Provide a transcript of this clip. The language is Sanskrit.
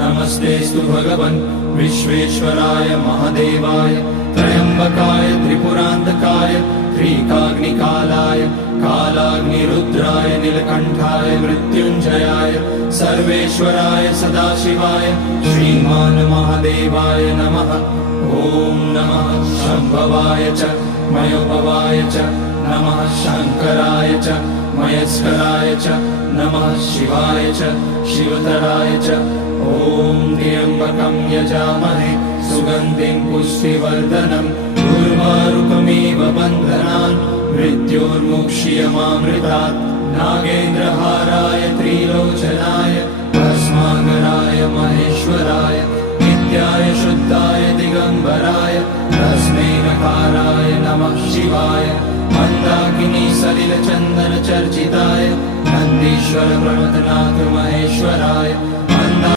नमस्तेस्तु भगवन् विश्वेश्वराय महादेवाय त्र्यम्बकाय त्रिपुरान्तकाय त्रिकाग्निकालाय कालाग्निरुद्राय नीलकण्ठाय मृत्युञ्जयाय सर्वेश्वराय सदाशिवाय श्रीमान् महादेवाय नमः। ॐ नमः शम्भवाय च मयोभवाय च नमः शङ्कराय च मयस्कराय च नमः शिवाय च शिवतराय च। ॐ त्र्यम्बकं यजामहे सुगन्धिं पुष्टिवर्धनम् उर्वारुकमिव बन्धनान् मृत्योर्मुक्ष्यमामृतात्। नागेन्द्रहाराय त्रिलोचनाय भस्माकराय महेश्वराय नित्याय शुद्धाय दिगम्बराय तस्मै नकाराय नमः शिवाय। मन्दाकिनी सलिलचन्दन चर्चिताय नन्दीश्वर प्रणतनाथ